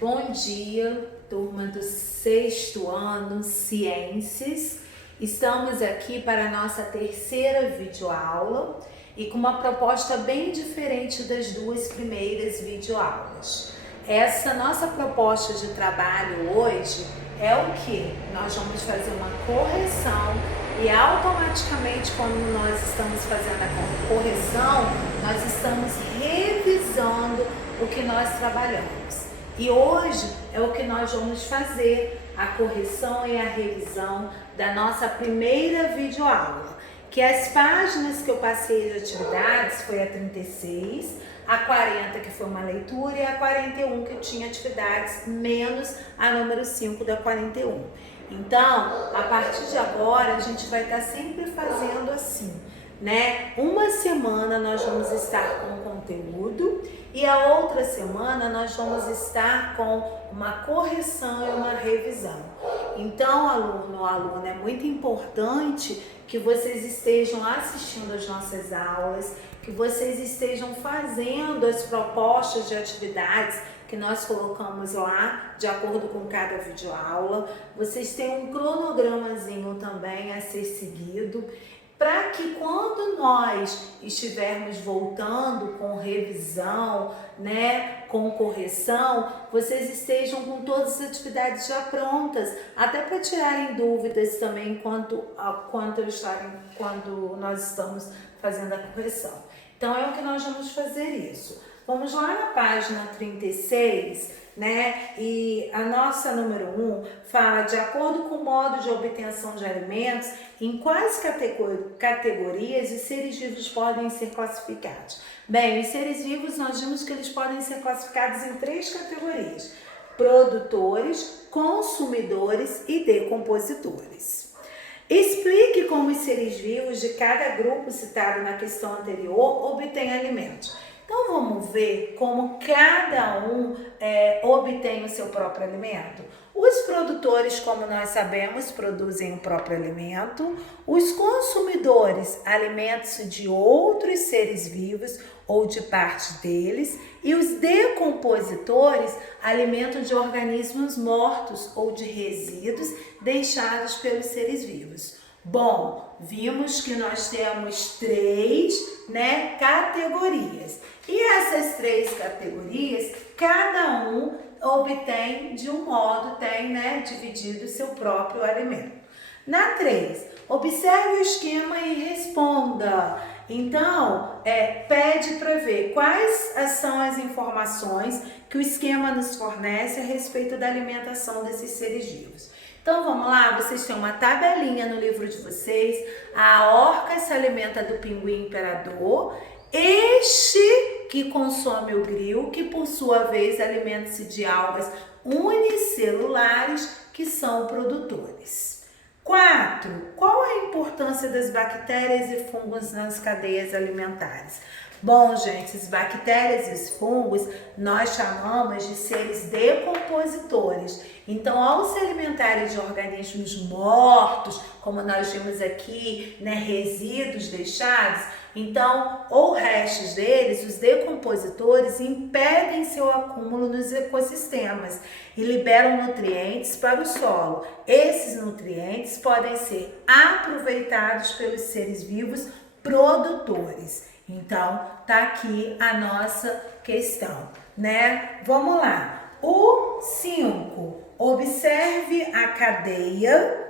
Bom dia, turma do sexto ano, Ciências. Estamos aqui para a nossa terceira videoaula e com uma proposta bem diferente das duas primeiras videoaulas. Essa nossa proposta de trabalho hoje é o que? Nós vamos fazer uma correção e automaticamente quando nós estamos fazendo a correção, nós estamos revisando o que nós trabalhamos. E hoje é o que nós vamos fazer, a correção e a revisão da nossa primeira videoaula, que as páginas que eu passei de atividades foi a 36, a 40 que foi uma leitura e a 41 que tinha atividades menos a número 5 da 41. Então, a partir de agora a gente vai estar sempre fazendo assim, né? Uma semana nós vamos estar com conteúdo e a outra semana nós vamos estar com uma correção e uma revisão. Então, aluno ou aluna, é muito importante que vocês estejam assistindo as nossas aulas, que vocês estejam fazendo as propostas de atividades que nós colocamos lá, de acordo com cada videoaula. Vocês têm um cronogramazinho também a ser seguido, para que quando nós estivermos voltando com revisão, né, com correção, vocês estejam com todas as atividades já prontas, até para tirarem dúvidas também quando nós estamos fazendo a correção. Então é o que nós vamos fazer isso. Vamos lá na página 36, né? E a nossa número 1 fala de acordo com o modo de obtenção de alimentos, em quais categorias os seres vivos podem ser classificados. Bem, os seres vivos nós vimos que eles podem ser classificados em 3 categorias: produtores, consumidores e decompositores. Explique como os seres vivos de cada grupo citado na questão anterior obtêm alimentos. Então vamos ver como cada um obtém o seu próprio alimento. Os produtores, como nós sabemos, produzem o próprio alimento. Os consumidores alimentam-se de outros seres vivos ou de parte deles. E os decompositores alimentam de organismos mortos ou de resíduos deixados pelos seres vivos. Bom, vimos que nós temos 3, né, categorias. E essas 3 categorias, cada um obtém de um modo, tem, né, dividido o seu próprio alimento. Na 3, observe o esquema e responda. Então, pede para ver quais são as informações que o esquema nos fornece a respeito da alimentação desses seres vivos. Então vamos lá, vocês têm uma tabelinha no livro de vocês. A orca se alimenta do pinguim imperador, este que consome o grilo, que por sua vez alimenta-se de algas unicelulares, que são produtores. 4. Qual a importância das bactérias e fungos nas cadeias alimentares? Bom, gente, as bactérias e os fungos nós chamamos de seres decompositores. Então, ao se alimentarem de organismos mortos, como nós vimos aqui, né, resíduos deixados, então, ou restos deles, os decompositores impedem seu acúmulo nos ecossistemas e liberam nutrientes para o solo. Esses nutrientes podem ser aproveitados pelos seres vivos produtores. Então, tá aqui a nossa questão, né? Vamos lá. O 5. Observe a cadeia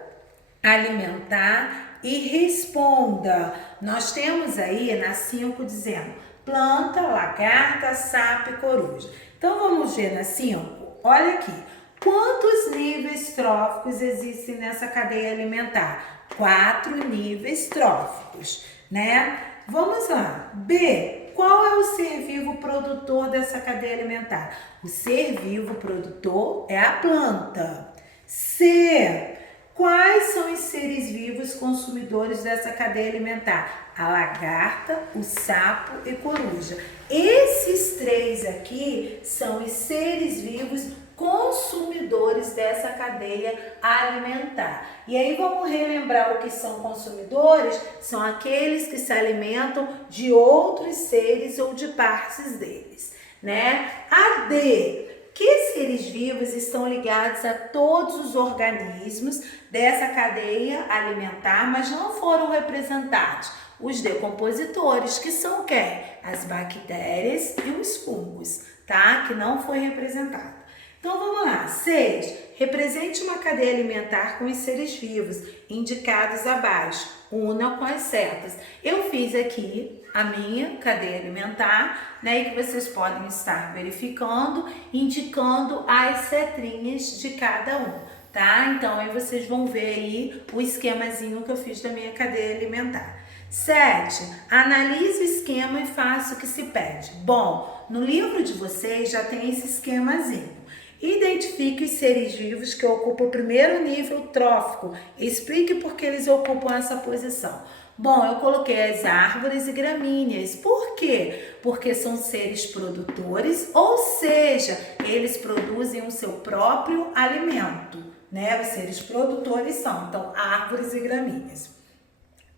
alimentar e responda. Nós temos aí na 5 dizendo planta, lagarta, sapo e coruja. Então, vamos ver na 5. Olha aqui. Quantos níveis tróficos existem nessa cadeia alimentar? 4 níveis tróficos, né? Vamos lá. B. Qual é o ser vivo produtor dessa cadeia alimentar? O ser vivo produtor é a planta. C. Quais são os seres vivos consumidores dessa cadeia alimentar? A lagarta, o sapo e coruja. Esses 3 aqui são os seres vivos consumidores dessa cadeia alimentar. E aí vamos relembrar o que são consumidores? São aqueles que se alimentam de outros seres ou de partes deles, né? A D. Que seres vivos estão ligados a todos os organismos dessa cadeia alimentar, mas não foram representados? Os decompositores, que são quem? As bactérias e os fungos, tá? Que não foi representado. Então vamos lá. 6. Represente uma cadeia alimentar com os seres vivos, indicados abaixo. Una com as setas. Eu fiz aqui a minha cadeia alimentar, né? E que vocês podem estar verificando, indicando as setrinhas de cada um, tá? Então aí vocês vão ver aí o esquemazinho que eu fiz da minha cadeia alimentar. 7. Analise o esquema e faça o que se pede. Bom, no livro de vocês já tem esse esquemazinho. Identifique os seres vivos que ocupam o primeiro nível trófico. Explique por que eles ocupam essa posição. Bom, eu coloquei as árvores e gramíneas. Por quê? Porque são seres produtores, ou seja, eles produzem o seu próprio alimento, né? Os seres produtores são, então, árvores e gramíneas.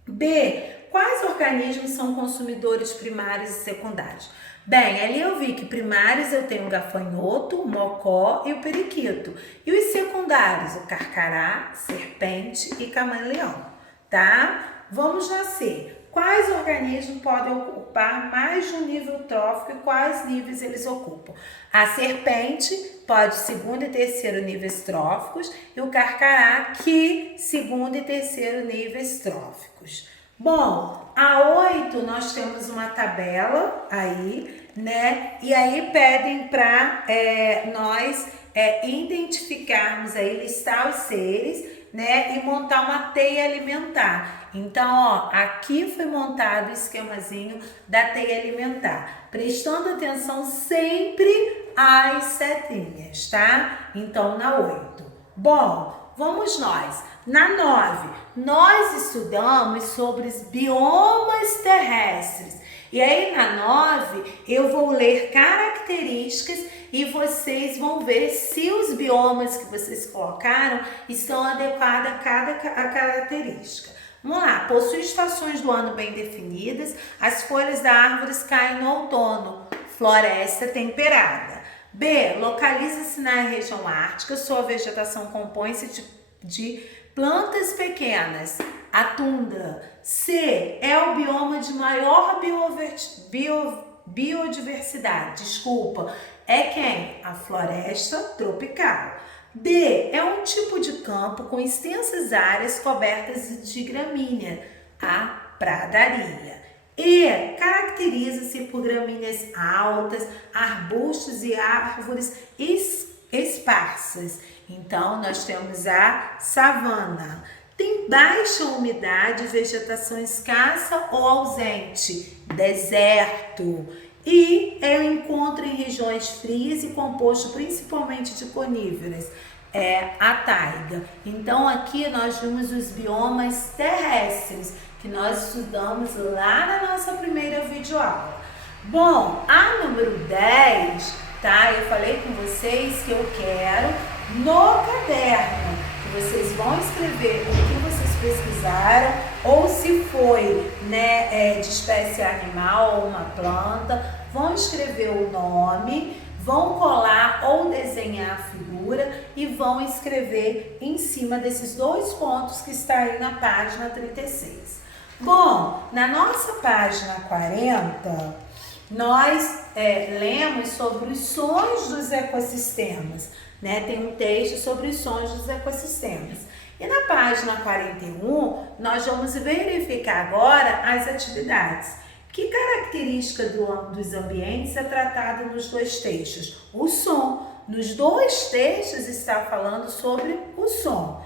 B. Quais organismos são consumidores primários e secundários? Bem, ali eu vi que primários eu tenho o gafanhoto, o mocó e o periquito. E os secundários, o carcará, serpente e camaleão, tá? Vamos na C. Quais organismos podem ocupar mais de um nível trófico e quais níveis eles ocupam? A serpente pode segundo e terceiro níveis tróficos e o carcará que segundo e terceiro níveis tróficos. Bom, a 8 nós temos uma tabela aí, né? E aí pedem para nós identificarmos aí, listar os seres, né? E montar uma teia alimentar. Então, ó, aqui foi montado o esquemazinho da teia alimentar, prestando atenção sempre às setinhas, tá? Então, na 8. Bom, vamos nós. Na 9, nós estudamos sobre os biomas terrestres. E aí na 9, eu vou ler características e vocês vão ver se os biomas que vocês colocaram estão adequados a cada característica. Vamos lá, possui estações do ano bem definidas, as folhas da árvore caem no outono, floresta temperada. B, localiza-se na região ártica, sua vegetação compõe-se de plantas pequenas, a tundra. C, é o bioma de maior biodiversidade, é quem? A floresta tropical. D, é um tipo de campo com extensas áreas cobertas de gramínea, a pradaria. E, caracteriza-se por gramíneas altas, arbustos e árvores esparsas. Então, nós temos a savana. Tem baixa umidade, vegetação escassa ou ausente, deserto. E eu encontro em regiões frias e composto principalmente de coníferas, a taiga. Então, aqui nós vimos os biomas terrestres, que nós estudamos lá na nossa primeira videoaula. Bom, a número 10, tá? Eu falei com vocês que eu quero no caderno que vocês vão escrever o que vocês pesquisaram ou se foi, né, de espécie animal ou uma planta, vão escrever o nome, vão colar ou desenhar a figura e vão escrever em cima desses 2 pontos que está aí na página 36. Bom, na nossa página 40, nós lemos sobre os sons dos ecossistemas, né? Tem um texto sobre os sons dos ecossistemas. E na página 41, nós vamos verificar agora as atividades. Que característica dos ambientes é tratada nos 2 textos? O som. Nos 2 textos está falando sobre o som.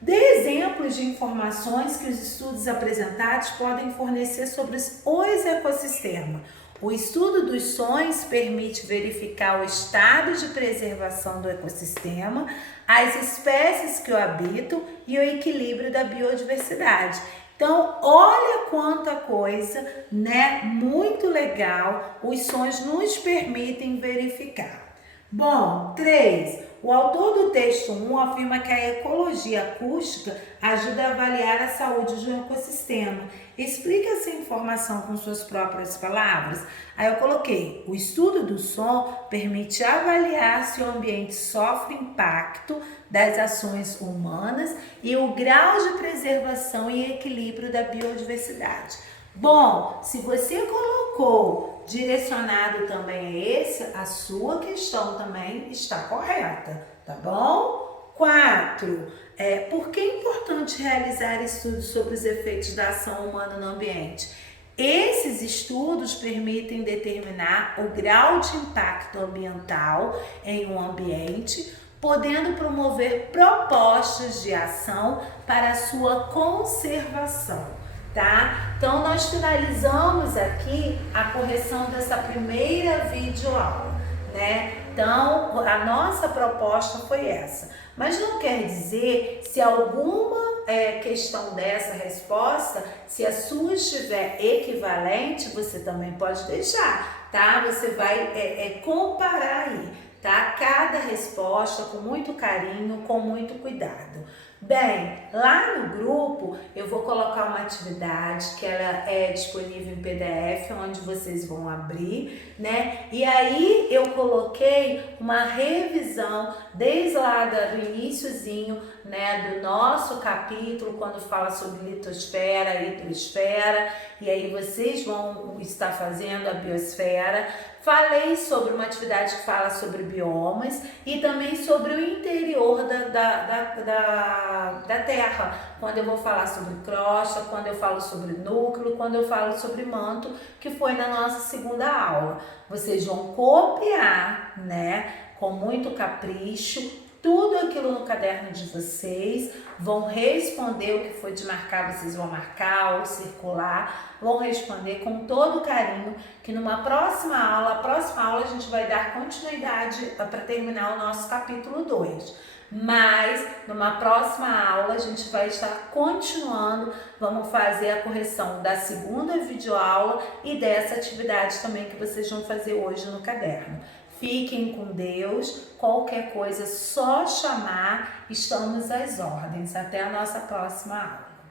Dê exemplos de informações que os estudos apresentados podem fornecer sobre os ecossistemas. O estudo dos sons permite verificar o estado de preservação do ecossistema, as espécies que o habitam e o equilíbrio da biodiversidade. Então, olha quanta coisa, né? Muito legal, os sons nos permitem verificar. Bom, 3. O autor do texto 1 afirma que a ecologia acústica ajuda a avaliar a saúde de um ecossistema. Explique essa informação com suas próprias palavras. Aí eu coloquei: o estudo do som permite avaliar se o ambiente sofre impacto das ações humanas e o grau de preservação e equilíbrio da biodiversidade. Bom, se você colocou direcionado também a esse, a sua questão também está correta, tá bom? 4. Por que é importante realizar estudos sobre os efeitos da ação humana no ambiente? Esses estudos permitem determinar o grau de impacto ambiental em um ambiente, podendo promover propostas de ação para a sua conservação. Tá? Então, nós finalizamos aqui a correção dessa primeira videoaula, né? Então, a nossa proposta foi essa. Mas não quer dizer, se alguma questão dessa resposta, se a sua estiver equivalente, você também pode deixar, tá? Você vai comparar aí, tá? Cada resposta com muito carinho, com muito cuidado. Bem, lá no grupo eu vou colocar uma atividade que ela é disponível em PDF, onde vocês vão abrir, né? E aí eu coloquei uma revisão desde lá do iniciozinho, né, do nosso capítulo, quando fala sobre litosfera e hidrosfera, e aí vocês vão estar fazendo a biosfera. Falei sobre uma atividade que fala sobre biomas e também sobre o interior da Terra, quando eu vou falar sobre crosta, quando eu falo sobre núcleo, quando eu falo sobre manto, que foi na nossa segunda aula. Vocês vão copiar, né, com muito capricho, tudo aquilo no caderno de vocês, vão responder o que foi de marcar, vocês vão marcar ou circular, vão responder com todo carinho, que numa próxima aula a gente vai dar continuidade para terminar o nosso capítulo 2. Mas numa próxima aula a gente vai estar continuando, vamos fazer a correção da segunda videoaula e dessa atividade também que vocês vão fazer hoje no caderno. Fiquem com Deus, qualquer coisa só chamar, estamos às ordens. Até a nossa próxima aula.